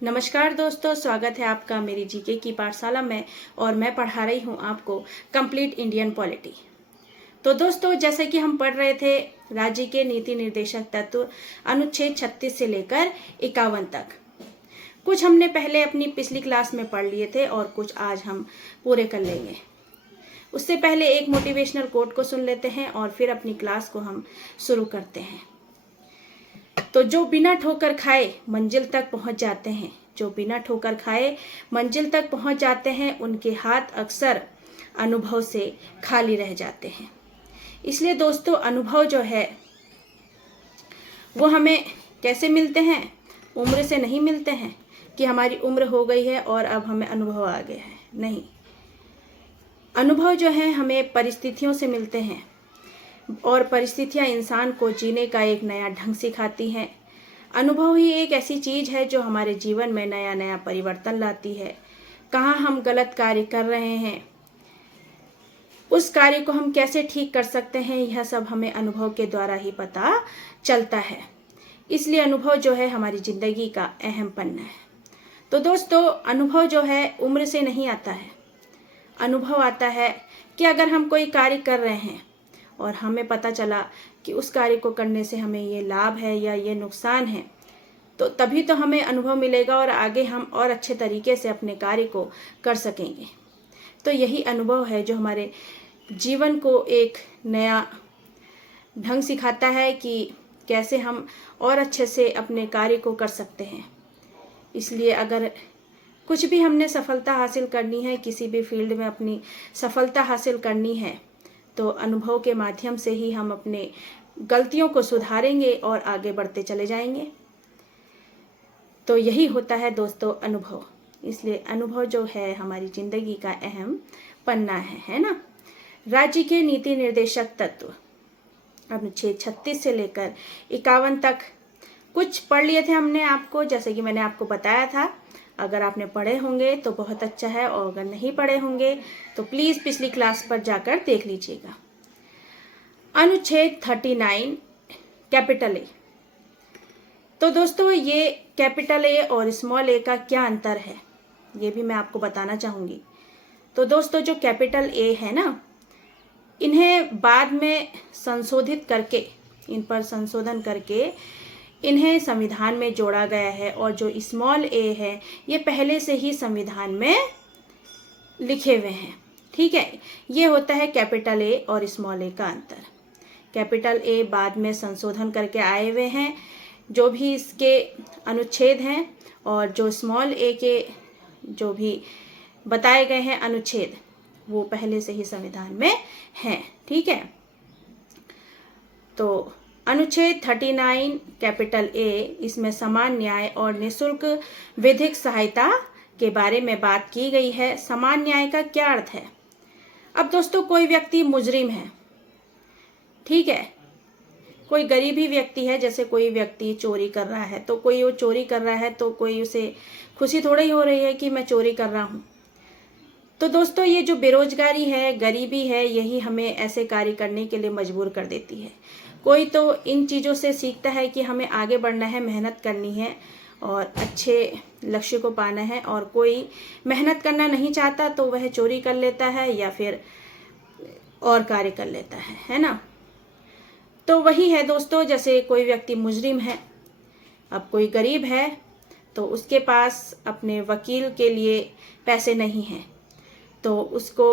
नमस्कार दोस्तों, स्वागत है आपका मेरी जीके की पाठशाला में और मैं पढ़ा रही हूँ आपको कंप्लीट इंडियन पॉलिटी। तो दोस्तों, जैसे कि हम पढ़ रहे थे राज्य के नीति निर्देशक तत्व अनुच्छेद 36 से लेकर 51 तक। कुछ हमने पहले अपनी पिछली क्लास में पढ़ लिए थे और कुछ आज हम पूरे कर लेंगे। उससे पहले एक मोटिवेशनल कोट को सुन लेते हैं और फिर अपनी क्लास को हम शुरू करते हैं। तो जो बिना ठोकर खाए मंजिल तक पहुंच जाते हैं, जो बिना ठोकर खाए मंजिल तक पहुंच जाते हैं, उनके हाथ अक्सर अनुभव से खाली रह जाते हैं। इसलिए दोस्तों, अनुभव जो है वो हमें कैसे मिलते हैं? उम्र से नहीं मिलते हैं कि हमारी उम्र हो गई है और अब हमें अनुभव आ गया है। नहीं, अनुभव जो है हमें परिस्थितियों से मिलते हैं और परिस्थितियां इंसान को जीने का एक नया ढंग सिखाती हैं। अनुभव ही एक ऐसी चीज है जो हमारे जीवन में नया नया परिवर्तन लाती है। कहाँ हम गलत कार्य कर रहे हैं, उस कार्य को हम कैसे ठीक कर सकते हैं, यह सब हमें अनुभव के द्वारा ही पता चलता है। इसलिए अनुभव जो है हमारी जिंदगी का अहम पन्ना है। तो दोस्तों, अनुभव जो है उम्र से नहीं आता है। अनुभव आता है कि अगर हम कोई कार्य कर रहे हैं और हमें पता चला कि उस कार्य को करने से हमें ये लाभ है या ये नुकसान है, तो तभी तो हमें अनुभव मिलेगा और आगे हम और अच्छे तरीके से अपने कार्य को कर सकेंगे। तो यही अनुभव है जो हमारे जीवन को एक नया ढंग सिखाता है कि कैसे हम और अच्छे से अपने कार्य को कर सकते हैं। इसलिए अगर कुछ भी हमने सफलता हासिल करनी है, किसी भी फील्ड में अपनी सफलता हासिल करनी है, तो अनुभव के माध्यम से ही हम अपने गलतियों को सुधारेंगे और आगे बढ़ते चले जाएंगे। तो यही होता है दोस्तों अनुभव। इसलिए अनुभव जो है हमारी जिंदगी का अहम पन्ना है ना। राज्य के नीति निर्देशक तत्व अनुच्छेद 36 से लेकर 51 तक कुछ पढ़ लिए थे हमने आपको, जैसे कि मैंने आपको बताया था। अगर आपने पढ़े होंगे तो बहुत अच्छा है और अगर नहीं पढ़े होंगे तो प्लीज़ पिछली क्लास पर जाकर देख लीजिएगा। अनुच्छेद 39 कैपिटल ए। तो दोस्तों, ये कैपिटल ए और स्मॉल ए का क्या अंतर है, ये भी मैं आपको बताना चाहूँगी। तो दोस्तों, जो कैपिटल ए है ना, इन्हें बाद में संशोधित करके, इन पर संशोधन करके इन्हें संविधान में जोड़ा गया है और जो स्मॉल ए है ये पहले से ही संविधान में लिखे हुए हैं। ठीक है, ये होता है कैपिटल ए और स्मॉल ए का अंतर। कैपिटल ए बाद में संशोधन करके आए हुए हैं जो भी इसके अनुच्छेद हैं, और जो स्मॉल ए के जो भी बताए गए हैं अनुच्छेद, वो पहले से ही संविधान में हैं। ठीक है, तो अनुच्छेद 39 कैपिटल ए, इसमें समान न्याय और निःशुल्क विधिक सहायता के बारे में बात की गई है। समान न्याय का क्या अर्थ है? अब दोस्तों, कोई व्यक्ति मुजरिम है, ठीक है, कोई गरीब ही व्यक्ति है, जैसे कोई व्यक्ति चोरी कर रहा है, तो कोई वो चोरी कर रहा है तो कोई उसे खुशी थोड़ी ही हो रही है कि मैं चोरी कर रहा हूँ। तो दोस्तों, ये जो बेरोजगारी है, गरीबी है, यही हमें ऐसे कार्य करने के लिए मजबूर कर देती है। कोई तो इन चीज़ों से सीखता है कि हमें आगे बढ़ना है, मेहनत करनी है और अच्छे लक्ष्य को पाना है, और कोई मेहनत करना नहीं चाहता तो वह चोरी कर लेता है या फिर और कार्य कर लेता है ना। तो वही है दोस्तों, जैसे कोई व्यक्ति मुजरिम है, अब कोई गरीब है तो उसके पास अपने वकील के लिए पैसे नहीं हैं, तो उसको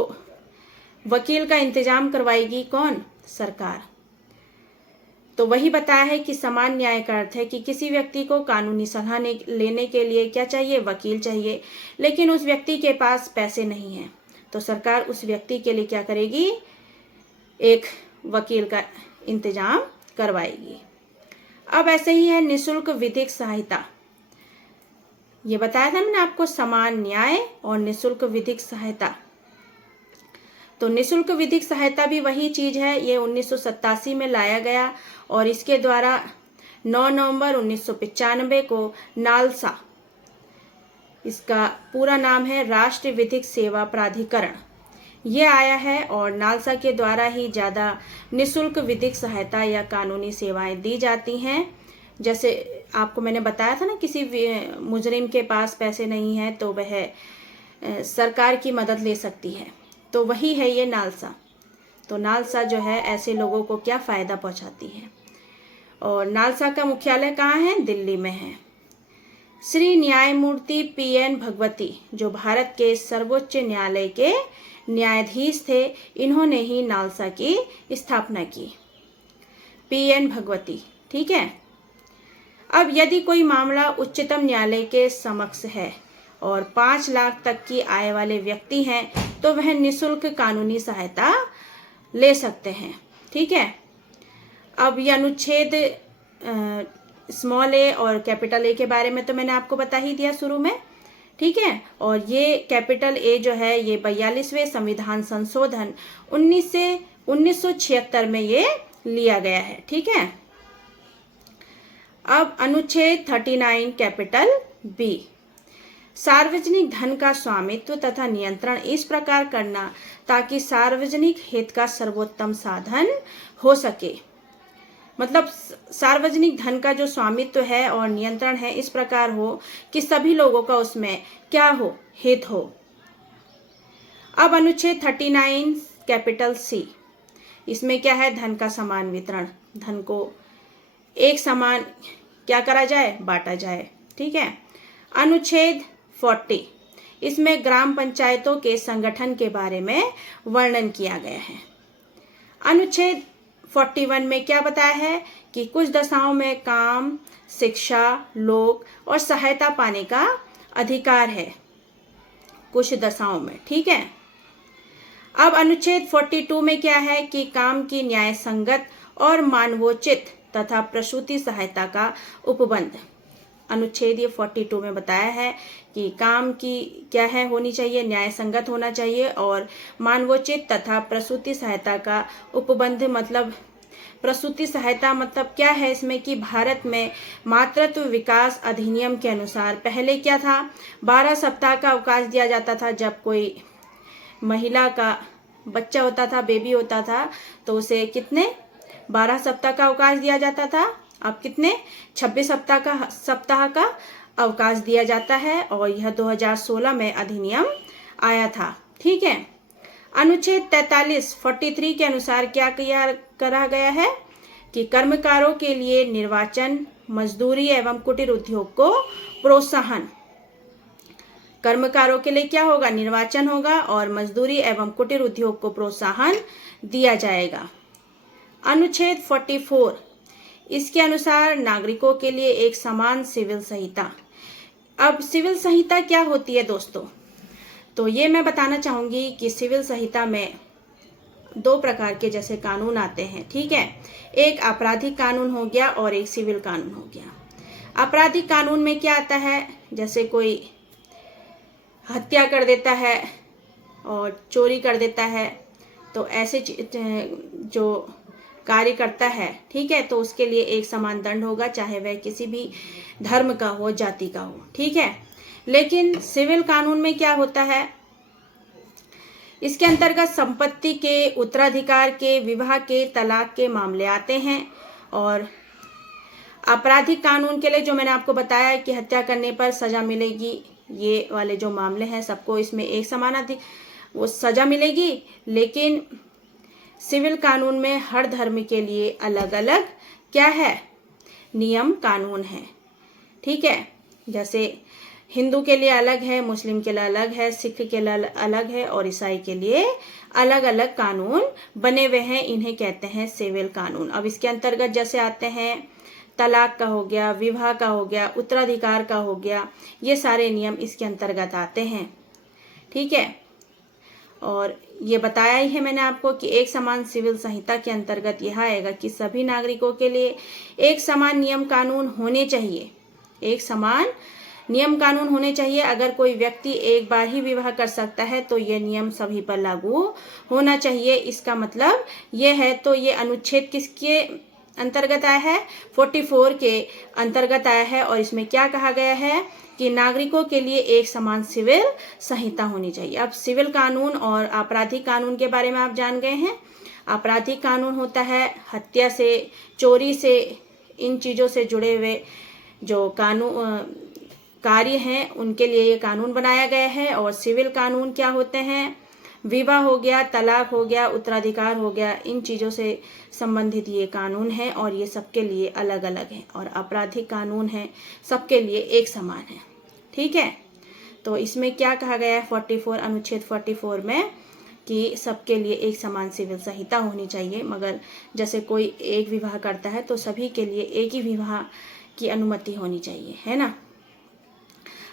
वकील का इंतजाम करवाएगी कौन? सरकार। तो वही बताया है कि समान न्याय का अर्थ है कि किसी व्यक्ति को कानूनी सलाह लेने के लिए क्या चाहिए? वकील चाहिए, लेकिन उस व्यक्ति के पास पैसे नहीं हैं, तो सरकार उस व्यक्ति के लिए क्या करेगी? एक वकील का इंतजाम करवाएगी। अब ऐसे ही है निःशुल्क विधिक सहायता। ये बताया था मैंने आपको, समान न्याय और निःशुल्क विधिक सहायता। तो निःशुल्क विधिक सहायता भी वही चीज है। ये 1987 में लाया गया और इसके द्वारा 9 नवंबर 1995 को नालसा, इसका पूरा नाम है राष्ट्रीय विधिक सेवा प्राधिकरण, ये आया है और नालसा के द्वारा ही ज़्यादा निःशुल्क विधिक सहायता या कानूनी सेवाएं दी जाती हैं जैसे आपको मैंने बताया था ना, किसी मुजरिम के पास पैसे नहीं है तो वह सरकार की मदद ले सकती है, तो वही है ये नालसा। तो नालसा जो है ऐसे लोगों को क्या फ़ायदा पहुंचाती है। और नालसा का मुख्यालय कहाँ है? दिल्ली में है। श्री न्यायमूर्ति PN भगवती जो भारत के सर्वोच्च न्यायालय के न्यायाधीश थे, इन्होंने ही नालसा की स्थापना की। PN भगवती, ठीक है। अब यदि कोई मामला उच्चतम न्यायालय के समक्ष है और 5 लाख तक की आय वाले व्यक्ति हैं तो वह निःशुल्क कानूनी सहायता ले सकते हैं, ठीक है। अब ये अनुच्छेद स्मॉल ए और कैपिटल ए के बारे में तो मैंने आपको बता ही दिया शुरू में, ठीक है। और ये कैपिटल ए जो है ये 42वें संविधान संशोधन 1976 में ये लिया गया है, ठीक है। अब अनुच्छेद 39 कैपिटल बी, सार्वजनिक धन का स्वामित्व तथा नियंत्रण इस प्रकार करना ताकि सार्वजनिक हित का सर्वोत्तम साधन हो सके। मतलब सार्वजनिक धन का जो स्वामित्व है और नियंत्रण है इस प्रकार हो कि सभी लोगों का उसमें क्या हो? हित हो। अब अनुच्छेद 39 कैपिटल सी, इसमें क्या है? धन का समान वितरण, धन को एक समान क्या करा जाए? बांटा जाए, ठीक है। अनुच्छेद 40, इसमें ग्राम पंचायतों के संगठन के बारे में वर्णन किया गया है। अनुच्छेद 41 में क्या बताया है कि कुछ दशाओं में काम, शिक्षा, लोक और सहायता पाने का अधिकार है, कुछ दशाओं में, ठीक है। अब अनुच्छेद 42 में क्या है कि काम की न्याय संगत और मानवोचित तथा प्रसूति सहायता का उपबंध। अनुच्छेद ये 42 में बताया है कि काम की क्या है होनी चाहिए? न्याय संगत होना चाहिए और मानवोचित तथा प्रसूति सहायता का उपबंध। मतलब प्रसूति सहायता मतलब क्या है इसमें कि भारत में मातृत्व विकास अधिनियम के अनुसार पहले क्या था? 12 सप्ताह का अवकाश दिया जाता था। जब कोई महिला का बच्चा होता था, बेबी होता था, तो उसे कितने 12 सप्ताह का अवकाश दिया जाता था। अब कितने 26 सप्ताह का अवकाश दिया जाता है और यह 2016 में अधिनियम आया था, ठीक है। अनुच्छेद 43 के अनुसार क्या करा गया है कि कर्मकारों के लिए निर्वाचन, मजदूरी एवं कुटीर उद्योग को प्रोत्साहन। कर्मकारों के लिए क्या होगा? निर्वाचन होगा और मजदूरी एवं कुटीर उद्योग को प्रोत्साहन दिया जाएगा। अनुच्छेद 44, इसके अनुसार नागरिकों के लिए एक समान सिविल संहिता। अब सिविल संहिता क्या होती है दोस्तों? तो ये मैं बताना चाहूंगी कि सिविल संहिता में 2 प्रकार के जैसे कानून आते हैं, ठीक है। एक आपराधिक कानून हो गया और एक सिविल कानून हो गया। आपराधिक कानून में क्या आता है? जैसे कोई हत्या कर देता है और चोरी कर देता है, तो ऐसे जो कार्य करता है, ठीक है, तो उसके लिए एक समान दंड होगा, चाहे वह किसी भी धर्म का हो, जाति का हो, ठीक है। लेकिन सिविल कानून में क्या होता है? इसके अंतर्गत संपत्ति के, उत्तराधिकार के, विवाह के, तलाक के मामले आते हैं। और आपराधिक कानून के लिए जो मैंने आपको बताया कि हत्या करने पर सजा मिलेगी, ये वाले जो मामले हैं सबको इसमें एक समान वो सजा मिलेगी। लेकिन सिविल कानून में हर धर्म के लिए अलग अलग क्या है? नियम कानून है, ठीक है। जैसे हिंदू के लिए अलग है, मुस्लिम के लिए अलग है, सिख के लिए अलग है और ईसाई के लिए अलग अलग कानून बने हुए हैं। इन्हें कहते हैं सिविल कानून। अब इसके अंतर्गत जैसे आते हैं तलाक का हो गया, विवाह का हो गया, उत्तराधिकार का हो गया, ये सारे नियम इसके अंतर्गत आते हैं, ठीक है। और ये बताया ही है मैंने आपको कि एक समान सिविल संहिता के अंतर्गत यह आएगा कि सभी नागरिकों के लिए एक समान नियम कानून होने चाहिए, एक समान नियम कानून होने चाहिए। अगर कोई व्यक्ति एक बार ही विवाह कर सकता है तो ये नियम सभी पर लागू होना चाहिए। इसका मतलब ये है। तो ये अनुच्छेद किसके अंतर्गत आया है? 44 के अंतर्गत आया है। और इसमें क्या कहा गया है कि नागरिकों के लिए एक समान सिविल संहिता होनी चाहिए। अब सिविल कानून और आपराधिक कानून के बारे में आप जान गए हैं। आपराधिक कानून होता है हत्या से, चोरी से इन चीज़ों से जुड़े हुए जो कानून कार्य हैं उनके लिए ये कानून बनाया गया है। और सिविल कानून क्या होते हैं? विवाह हो गया, तलाक हो गया, उत्तराधिकार हो गया, इन चीज़ों से संबंधित ये कानून है और ये सबके लिए अलग अलग है। और आपराधिक कानून है सबके लिए एक समान है। ठीक है, तो इसमें क्या कहा गया है 44 अनुच्छेद 44 में कि सबके लिए एक समान सिविल संहिता होनी चाहिए, मगर जैसे कोई एक विवाह करता है तो सभी के लिए एक ही विवाह की अनुमति होनी चाहिए, है ना।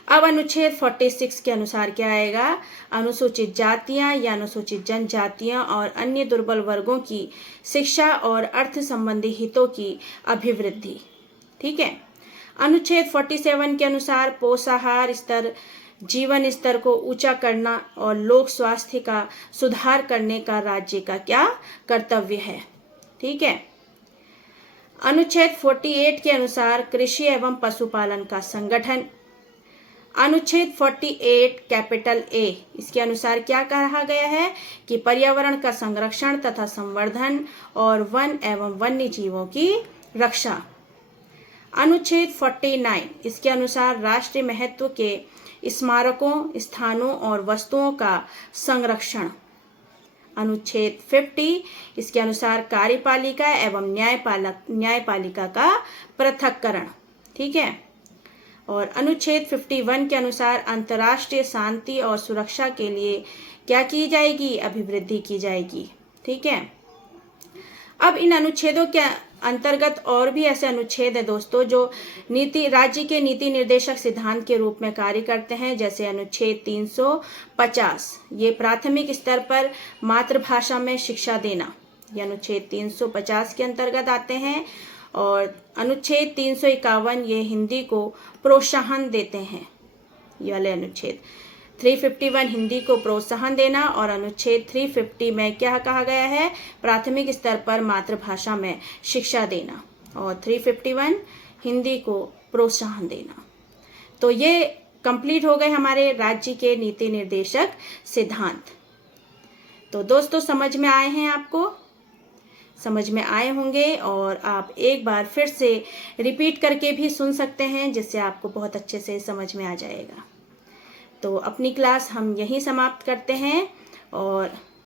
अब अनुच्छेद 46 के अनुसार क्या आएगा? अनुसूचित जातियां या अनुसूचित जनजातियां और अन्य दुर्बल वर्गों की शिक्षा और अर्थ संबंधी हितों की अभिवृद्धि। ठीक है। अनुच्छेद 47 के अनुसार पोषाहार स्तर, जीवन स्तर को ऊंचा करना और लोक स्वास्थ्य का सुधार करने का राज्य का क्या कर्तव्य है। ठीक है। अनुच्छेद 48 के अनुसार कृषि एवं पशुपालन का संगठन। अनुच्छेद 48 कैपिटल ए, इसके अनुसार क्या कहा गया है कि पर्यावरण का संरक्षण तथा संवर्धन और वन एवं वन्य जीवों की रक्षा। अनुच्छेद 49, इसके अनुसार राष्ट्रीय महत्व के स्मारकों, स्थानों और वस्तुओं का संरक्षण। अनुच्छेद 50, इसके अनुसार कार्यपालिका एवं न्यायपालिका का पृथक्करण। ठीक है। और अनुच्छेद 51 के अनुसार अंतर्राष्ट्रीय शांति और सुरक्षा के लिए क्या की जाएगी? अभिवृद्धि की जाएगी। ठीक है। अब इन अनुच्छेदों के अंतर्गत और भी ऐसे अनुच्छेद हैं दोस्तों जो राज्य के नीति निर्देशक सिद्धांत के रूप में कार्य करते हैं। जैसे अनुच्छेद 350, ये प्राथमिक स्तर पर मातृभाषा में शिक्षा देना, ये अनुच्छेद 350 के अंतर्गत आते हैं। और अनुच्छेद 351, ये हिंदी को प्रोत्साहन देते हैं, ये वाले अनुच्छेद। 351 हिंदी को प्रोत्साहन देना। और अनुच्छेद 350 में क्या कहा गया है? प्राथमिक स्तर पर मातृभाषा में शिक्षा देना। और 351 हिंदी को प्रोत्साहन देना। तो ये कंप्लीट हो गए हमारे राज्य के नीति निर्देशक सिद्धांत। तो दोस्तों समझ में आए हैं? आपको समझ में आए होंगे और आप एक बार फिर से रिपीट करके भी सुन सकते हैं, जिससे आपको बहुत अच्छे से समझ में आ जाएगा। तो अपनी क्लास हम यहीं समाप्त करते हैं और